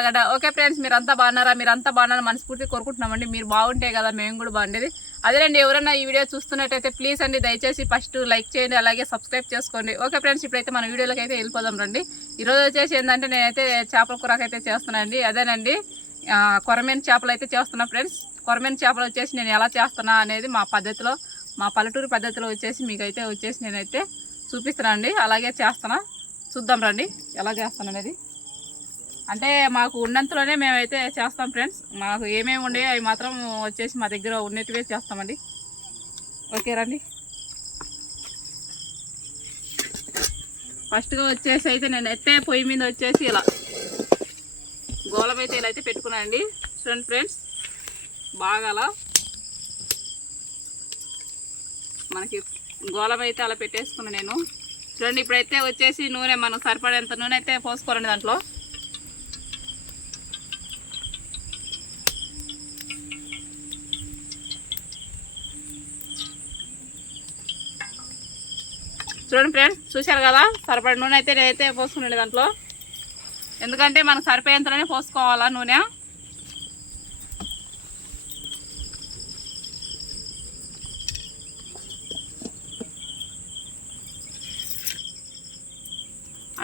Allagadda. Okay friends, మీరంతా బాగున్నారా మనస్ఫూర్తి కోరుకుంటున్నామండి. మీరు బాగుంటే కదా మేము కూడా బాగుండేది. అదేనండి, ఎవరైనా ఈ వీడియో చూస్తున్నట్టయితే ప్లీజ్ అండి దయచేసి ఫస్ట్ లైక్ చేయండి, అలాగే సబ్స్క్రైబ్ చేసుకోండి. ఓకే ఫ్రెండ్స్, ఇప్పుడైతే మన వీడియోలోకి అయితే వెళ్ళిపోదాం రండి. ఈరోజు వచ్చేసి ఏంటంటే నేనైతే చేపల కూరకు అయితే చేస్తున్నానండి. అదేనండి, కొరమేను చేపలు అయితే చేస్తున్నా ఫ్రెండ్స్. కొరమేను చేపలు వచ్చేసి నేను ఎలా చేస్తున్నా అనేది మా పద్ధతిలో, మా పల్లెటూరు పద్ధతిలో వచ్చేసి మీకైతే వచ్చేసి నేనైతే చూపిస్తున్నాను అండి. అలాగే చేస్తున్నా, చూద్దాం రండి ఎలా చేస్తాను అనేది. అంటే మాకు ఉన్నంతలోనే మేమైతే చేస్తాం ఫ్రెండ్స్. మాకు ఏమేమి ఉండేవి అవి మాత్రం వచ్చేసి మా దగ్గర ఉన్నట్టువే చేస్తామండి. ఓకే రండి. ఫస్ట్గా వచ్చేసి అయితే నేనైతే పొయ్యి మీద వచ్చేసి ఇలా గోళం అయితే ఇలా అయితే పెట్టుకున్నానండి. చూడండి ఫ్రెండ్స్, బాగా అలా మనకి గోళం అయితే అలా పెట్టేసుకున్నాను నేను. చూడండి, ఇప్పుడైతే వచ్చేసి నూనె మనకు సరిపడేంత నూనె అయితే పోసుకోవాలండి దాంట్లో. చూడండి ఫ్రెండ్స్, చూశారు కదా, సరిపడే నూనె అయితే నేనైతే పోసుకున్నాను దాంట్లో. ఎందుకంటే మనకు సరిపోయేంతలోనే పోసుకోవాలా నూనె.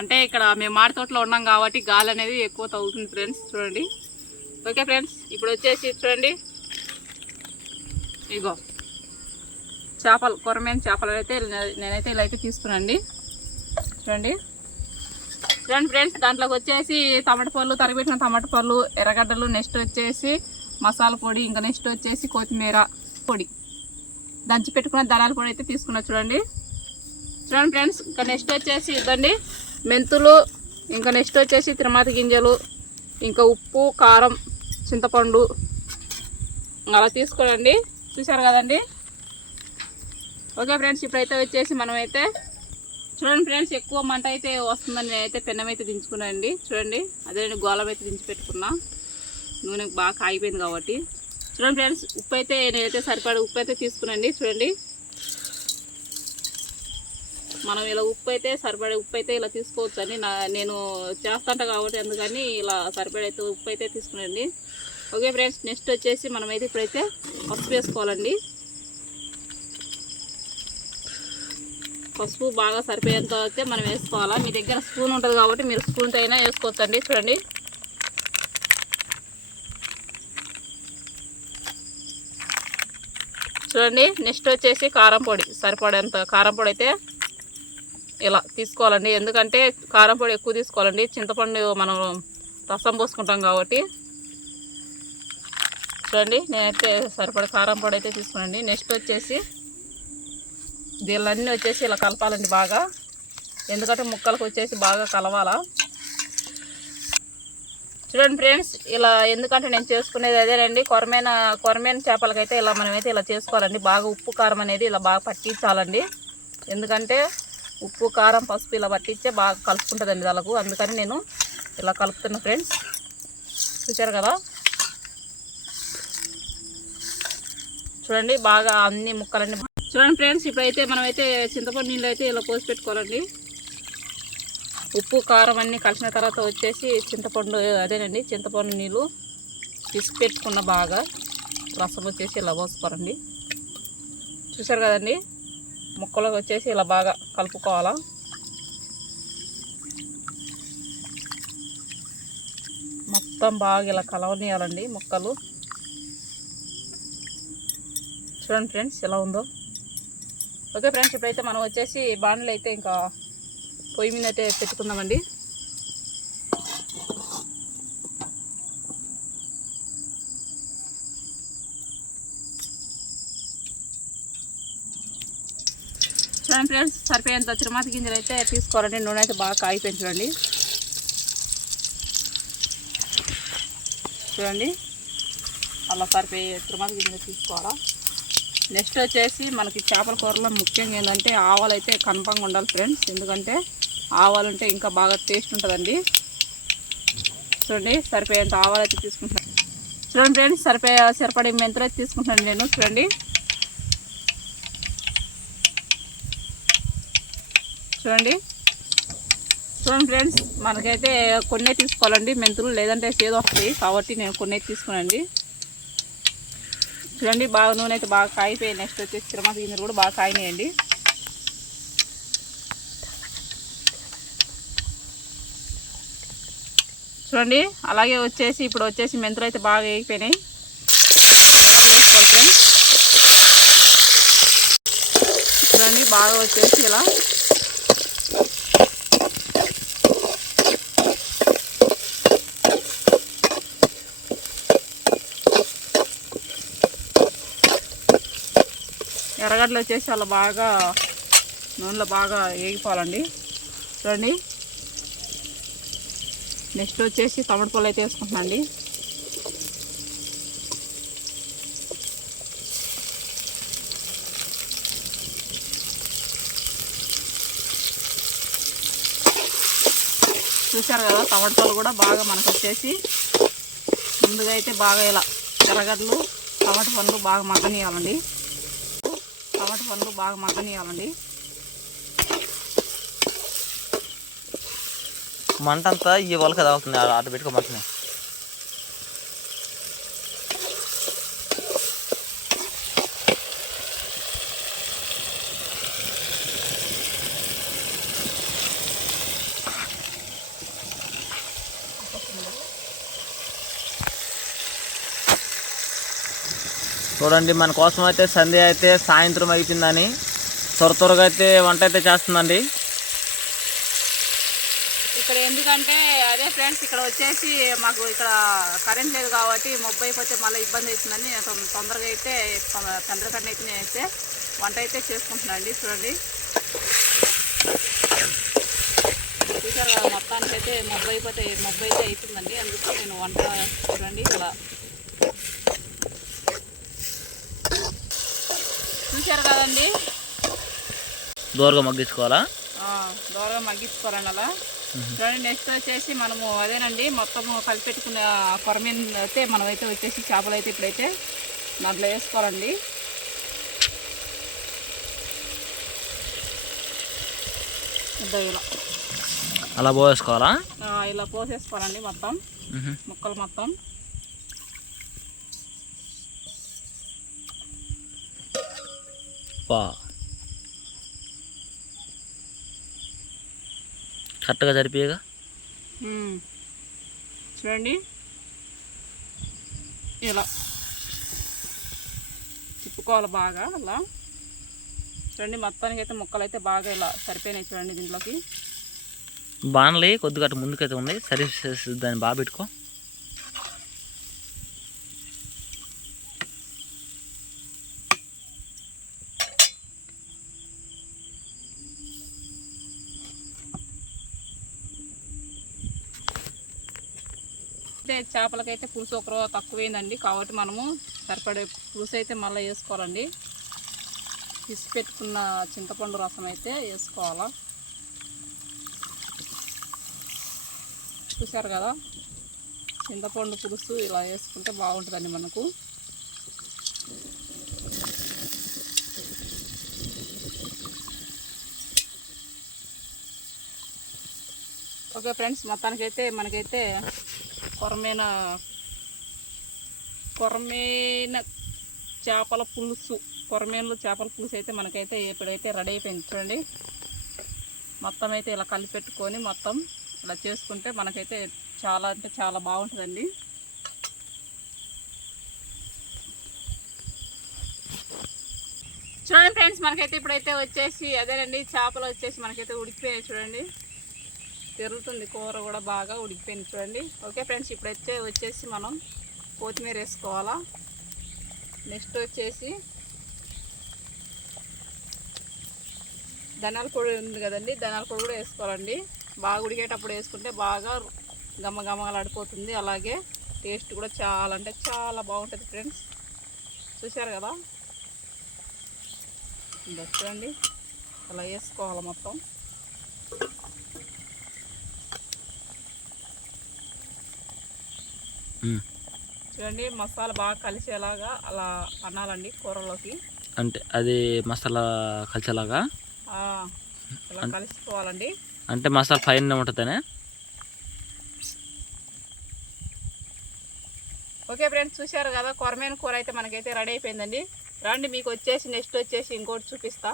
అంటే ఇక్కడ మేము మాడి తోటలో ఉన్నాం కాబట్టి గాలి అనేది ఎక్కువ తగ్గుతుంది ఫ్రెండ్స్. చూడండి. ఓకే ఫ్రెండ్స్, ఇప్పుడు వచ్చేసి చూడండి, ఇగో చేపలు, కొరమేను చేపలు అయితే నేనైతే ఇలా అయితే తీసుకున్నాండి. చూడండి ఫ్రెండ్స్, దాంట్లోకి వచ్చేసి టమాటా పళ్ళు, తరిగిపెట్టిన టమాటా పళ్ళు, ఎర్రగడ్డలు, నెక్స్ట్ వచ్చేసి మసాలా పొడి, ఇంకా నెక్స్ట్ వచ్చేసి కొత్తిమీర పొడి, దంచి పెట్టుకున్న ధనియాల పొడి అయితే తీసుకున్నా. చూడండి ఫ్రెండ్స్, ఇంకా నెక్స్ట్ వచ్చేసి ఇద్దండి మెంతులు, ఇంకా నెక్స్ట్ వచ్చేసి తిరుమాత గింజలు, ఇంకా ఉప్పు, కారం, చింతపండు అలా తీసుకోండి. చూసారు కదండి. ఓకే ఫ్రెండ్స్, ఇప్పుడైతే వచ్చేసి మనమైతే చూడండి ఫ్రెండ్స్, ఎక్కువ మంట అయితే వస్తుందని నేనైతే పెన్నం అయితే దించుకున్నానండి. చూడండి, అదే గోళం అయితే దించి పెట్టుకున్నా, నూనె బాగా కాగిపోయింది కాబట్టి. చూడండి ఫ్రెండ్స్, ఉప్పు అయితే నేనైతే సరిపడే ఉప్పు అయితే తీసుకున్నాండి. చూడండి, మనం ఇలా ఉప్పు అయితే సరిపడే ఉప్పు అయితే ఇలా తీసుకోవచ్చు అని నేను చేస్తాంట కాబట్టి అందుకని ఇలా సరిపడే అయితే ఉప్పు అయితే తీసుకున్నాండి. ఓకే ఫ్రెండ్స్, నెక్స్ట్ వచ్చేసి మనమైతే ఇప్పుడైతే పసుపు వేసుకోవాలండి. పసుపు బాగా సరిపోయేంత అయితే మనం వేసుకోవాలా. మీ దగ్గర స్పూన్ ఉంటుంది కాబట్టి మీరు స్పూన్తో అయినా వేసుకోవచ్చండి. చూడండి, నెక్స్ట్ వచ్చేసి కారం పొడి, సరిపడేంత కారం పొడి అయితే ఇలా తీసుకోవాలండి. ఎందుకంటే కారం పొడి ఎక్కువ తీసుకోవాలండి, చింతపండు మనం రసం పోసుకుంటాం కాబట్టి. చూడండి, నేనైతే సరిపడే కారం పొడి అయితే తీసుకున్నాండి. నెక్స్ట్ వచ్చేసి దీళ్ళన్నీ వచ్చేసి ఇలా కలపాలండి బాగా, ఎందుకంటే ముక్కలకు వచ్చేసి బాగా కలవాలా. చూడండి ఫ్రెండ్స్, ఇలా ఎందుకంటే నేను చేసుకునేది అదేనండి, కొరమేను చేపలకైతే ఇలా మనమైతే ఇలా చేసుకోవాలండి. బాగా ఉప్పు కారం అనేది ఇలా బాగా పట్టించాలండి. ఎందుకంటే ఉప్పు కారం పసుపు ఇలా పట్టించే బాగా కలుపుకుంటుందండి వాళ్ళకు, అందుకని నేను ఇలా కలుపుతున్నా ఫ్రెండ్స్. చూసారు కదా. చూడండి, బాగా అన్ని ముక్కలన్నీ. చూడండి ఫ్రెండ్స్, ఇప్పుడైతే మనమైతే చింతపండు నీళ్ళు అయితే ఇలా పోసి పెట్టుకోవాలండి. ఉప్పు కారం అన్నీ కలిసిన తర్వాత వచ్చేసి చింతపండు అదేనండి, చింతపండు నీళ్ళు తీసి పెట్టుకున్న బాగా రసం వచ్చేసి ఇలా పోసుకోరండి. చూసారు కదండి, ముక్కలకు వచ్చేసి ఇలా బాగా కలుపుకోవాలా. మొత్తం బాగా ఇలా కలవనియాలండి ముక్కలు. చూడండి ఫ్రెండ్స్ ఎలా ఉందో. ఓకే ఫ్రెండ్స్, ఇప్పుడైతే మనం వచ్చేసి బాణలు అయితే ఇంకా పొయ్యి మీద అయితే పెట్టుకుందామండి. చూడండి ఫ్రెండ్స్, సరిపోయేంత తిరుమాత గింజలు అయితే తీసుకోవాలండి. నూనె అయితే బాగా కాగిపోయింది. చూడండి అలా సరిపోయే తిరుమాత గింజలు తీసుకోవాలా. నెక్స్ట్ వచ్చేసి మనకి చేపల కూరలో ముఖ్యంగా ఏంటంటే ఆవాలు అయితే కన్ఫామ్గా ఉండాలి ఫ్రెండ్స్, ఎందుకంటే ఆవాలు ఉంటే ఇంకా బాగా టేస్ట్ ఉంటుందండి. చూడండి, సరిపోయేంత ఆవాలు అయితే తీసుకుంటున్నాను. చూడండి ఫ్రెండ్స్, సరిపడే మెంతులు అయితే తీసుకుంటున్నాను నేను. చూడండి చూడండి ఫ్రెండ్స్, మనకైతే కొన్నే తీసుకోవాలండి మెంతులు, లేదంటే చేదు వస్తాయి కాబట్టి నేను కొన్నే తీసుకున్నాండి. చూడండి బాగా నూనె అయితే బాగా కాయిపోయి, నెక్స్ట్ వచ్చేసి తిరుమల గింజలు కూడా బాగా కాయినాయండి. చూడండి అలాగే వచ్చేసి ఇప్పుడు వచ్చేసి మెంతులు అయితే బాగా వేగిపోయినాయి. వేసుకోవాలి ఫ్రెండ్స్. చూడండి బాగా వచ్చేసి ఇలా ఎర్రగడ్డలు వచ్చేసి అలా బాగా నూనెలో బాగా వేగిపోవాలండి. చూడండి నెక్స్ట్ వచ్చేసి టమాటా పళ్ళు అయితే వేసుకుంటున్నాను అండి. చూసారు కదా, టమాటా పళ్ళు కూడా బాగా మనకు వచ్చేసి ముందుగా అయితే బాగా ఇలా ఎర్రగడ్డలు టమాటా పండ్లు బాగా మగ్గనియాలండి. టమాటా పండ్లు బాగా మగ్గనియాలండి. మంట అంతా ఈ వాళ్ళకి అది అవుతుంది, అటు పెట్టుకోమంటున్నాయి. చూడండి మన కోసం అయితే సంధ్య అయితే సాయంత్రం అయిపోయిందని త్వరగా అయితే వంట అయితే చేస్తుందండి. ఇక్కడ ఎందుకంటే అదే ఫ్రెండ్స్, ఇక్కడ వచ్చేసి మాకు ఇక్కడ కరెంట్ లేదు కాబట్టి మబ్బు అయిపోతే మళ్ళీ ఇబ్బంది అవుతుందని తొందరగా అయితే చంద్రకన్నా అయితే నేనైతే వంట అయితే చేసుకుంటున్నాను అండి. చూడండి చూసారు కదా, మొత్తానికి అయితే మబ్బు అయితే అవుతుందండి. అందుకే నేను వంట చూడండి ఇలా చూసారు కదండి. దూరంగా మగ్గించుకోవాలా? దూరంగా మగ్గించుకోవాలండి అలా. చూడండి నెక్స్ట్ వచ్చేసి మనము అదేనండి మొత్తము కలిపెట్టుకున్న కొరమీన్ అయితే మనమైతే వచ్చేసి చేపలు అయితే ఇప్పుడైతే దాంట్లో వేసుకోవాలండి. ఇలా అలా పోసేసుకోవాలా? ఇలా పోసేసుకోవాలండి మొత్తం ముక్కలు మొత్తం. కరెక్ట్గా సరిపోయేగా. చూడండి ఇలా తిప్పుకోవాలి బాగా అలా. చూడండి మొత్తానికి అయితే ముక్కలు అయితే బాగా ఇలా సరిపోయినాయి. చూడండి దీంట్లోకి బాణలి కొద్దిగా అటు ముందుకైతే ఉంది, సరి దాన్ని బాగా పెట్టుకో. అయితే చేపలకైతే పులుసు ఒకరో తక్కువైందండి కాబట్టి మనము సరిపడే పులుసు అయితే మళ్ళీ వేసుకోవాలండి. తీసి పెట్టుకున్న చింతపండు రసం అయితే వేసుకోవాలా. చూసారు కదా, చింతపండు పులుసు ఇలా వేసుకుంటే బాగుంటుందండి మనకు. ఓకే ఫ్రెండ్స్, మొత్తానికైతే మనకైతే కొరమైన చేపల పులుసు, కొరమేన్లు చేపల పులుసు అయితే మనకైతే ఇప్పుడైతే రెడీ అయిపోయింది. చూడండి మొత్తం అయితే ఇలా కలిపెట్టుకొని మొత్తం ఇలా చేసుకుంటే మనకైతే చాలా అంటే చాలా బాగుంటుందండి. చూడండి ఫ్రెండ్స్, మనకైతే ఇప్పుడైతే వచ్చేసి అదేనండి చేపలు వచ్చేసి మనకైతే ఉడికిపోయాయి. చూడండి తిరుగుతుంది, కూర కూడా బాగా ఉడికిపోయింది. చూడండి ఓకే ఫ్రెండ్స్, ఇప్పుడైతే వచ్చేసి మనం కొత్తిమీర వేసుకోవాలా. నెక్స్ట్ వచ్చేసి ధనియాల పొడి ఉంది కదండి, ధనియాల పొడి కూడా వేసుకోవాలండి. బాగా ఉడికేటప్పుడు వేసుకుంటే బాగా గమగమలాడిపోతుంది. అలాగే టేస్ట్ కూడా చాలా అంటే చాలా బాగుంటుంది ఫ్రెండ్స్. చూసారు కదా, చూడండి అలా వేసుకోవాలి మొత్తం. చూడండి మసాలా బాగా కలిసేలాగా అలా అనాలండి కూరలోకి. అంటే అది మసాలా కలిసేలాగా ఇలా కలిసిపోవాలండి. అంటే మసాలా పైన ఉంటుందనే. ఓకే ఫ్రెండ్స్, చూశారు కదా కొరమేను కూర అయితే మనకైతే రెడీ అయిపోయిందండి. రండి మీకు వచ్చేసి నెక్స్ట్ వచ్చేసి ఇంకోటి చూపిస్తా.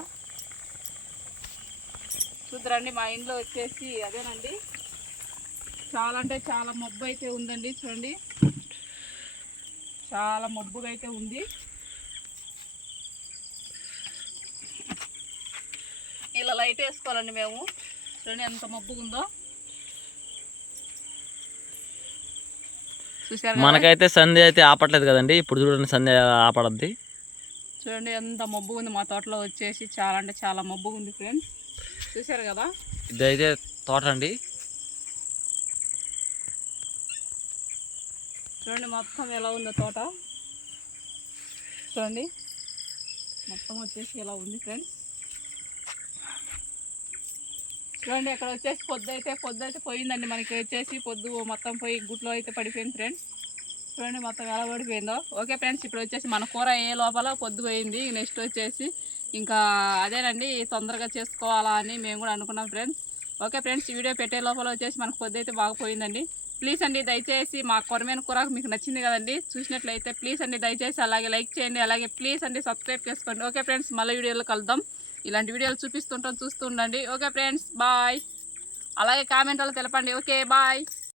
చూద్దరండి, మా ఇంట్లో వచ్చేసి అదేనండి, చాలా అంటే చాలా మబ్బు అయితే ఉందండి. చూడండి, చాలా మబ్బుగా అయితే ఉంది. ఇలా లైట్ వేసుకోవాలండి మేము. చూడండి ఎంత మబ్బుగా ఉందో. చూసారు మనకైతే సంధి అయితే ఆపట్లేదు కదండి. ఇప్పుడు చూడండి సంధి ఆపడద్ది. చూడండి ఎంత మబ్బు ఉంది. మా తోటలో వచ్చేసి చాలా అంటే చాలా మబ్బుగా ఉంది ఫ్రెండ్స్. చూసారు కదా, ఇదైతే తోట అండి. చూడండి మొత్తం ఎలా ఉందో తోట. చూడండి మొత్తం వచ్చేసి ఎలా ఉంది ఫ్రెండ్స్. చూడండి అక్కడ వచ్చేసి పొద్దు అయితే పోయిందండి. మనకి వచ్చేసి పొద్దు మొత్తం పోయి గుట్లో అయితే పడిపోయింది ఫ్రెండ్స్. చూడండి మొత్తం ఎలా పడిపోయిందో. ఓకే ఫ్రెండ్స్, ఇప్పుడు వచ్చేసి మన కూర అయ్యే లోపల పొద్దు పోయింది. నెక్స్ట్ వచ్చేసి ఇంకా అదేనండి, తొందరగా చేసుకోవాలా అని మేము కూడా అనుకున్నాం ఫ్రెండ్స్. ఓకే ఫ్రెండ్స్, ఈ వీడియో పెట్టే లోపల వచ్చేసి మనకు పొద్దు అయితే బాగా పోయిందండి. ప్లీజ్ అండి దయచేసి మా కొరమేను కూర మీకు నచ్చింది కదండి, చూసినట్లయితే ప్లీజ్ అండి దయచేసి అలాగే లైక్ చేయండి, అలాగే ప్లీజ్ అండి సబ్స్క్రైబ్ చేసుకోండి. ఓకే ఫ్రెండ్స్, మళ్ళీ వీడియోలో కలుద్దాం. ఇలాంటి వీడియోలు చూపిస్తుంటాం, చూస్తూ ఉండండి. Okay friends, bye. అలాగే కామెంట్లో తెలపండి. Okay bye.